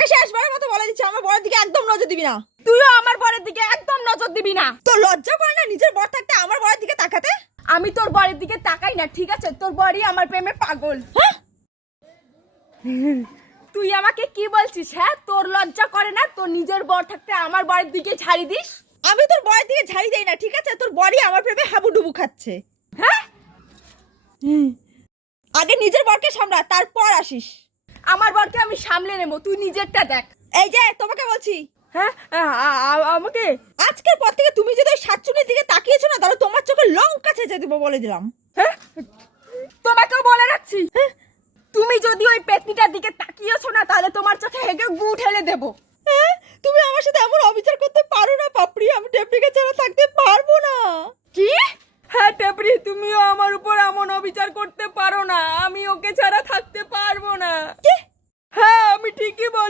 তোকে শেষবারের মতো বলে দিচ্ছি, আমার বরের দিকে একদম নজর দিবি না। তুইও আমার বরের দিকে একদম নজর দিবি না। তোর লজ্জা করে না নিজের বর থাকতে আমার বরের দিকে তাকাতে? আমি তোর বরের দিকে তাকাই না, ঠিক আছে? তোর বরই আমার প্রেমে পাগল। হ্যাঁ? তুই আমাকে কি বলছিস? হ্যাঁ, তোর লজ্জা করে না তোর নিজের বর থাকতে আমার বরের দিকে ছাড়ি দিস? আমি তোর বরের দিকে ঝাড়ি দেই না, ঠিক আছে? তোর বরই আমার প্রেমে হাবুডুবু খাচ্ছে। হ্যাঁ, আগে নিজের বরকে সামলা, তারপর আসিস। আমার বরকে আমি সামলে নেবো, তুই নিজেরটা দেখ। এই যে তোমাকে বলছি, হ্যাঁ, আমাকে আজকের পর থেকে তুমি যদি ওই সাতচুনির দিকে তাকিয়েছো না, তাহলে তোমার চোখে লঙ্কা ছেঁচে দেবো বলে দিলাম। হ্যাঁ, তোমাকেও বলে রাখছি, তুমি যদি ওই পেতনিটার দিকে তাকিয়েছো না, তাহলে তোমার চোখে হেগে গু ঠেলে দেবো। হ্যাঁ, তুমি আমার সাথে এমন অবিচার করতে পারো না পাপড়ি। আমি টেপটিকে ছাড়া থাকতে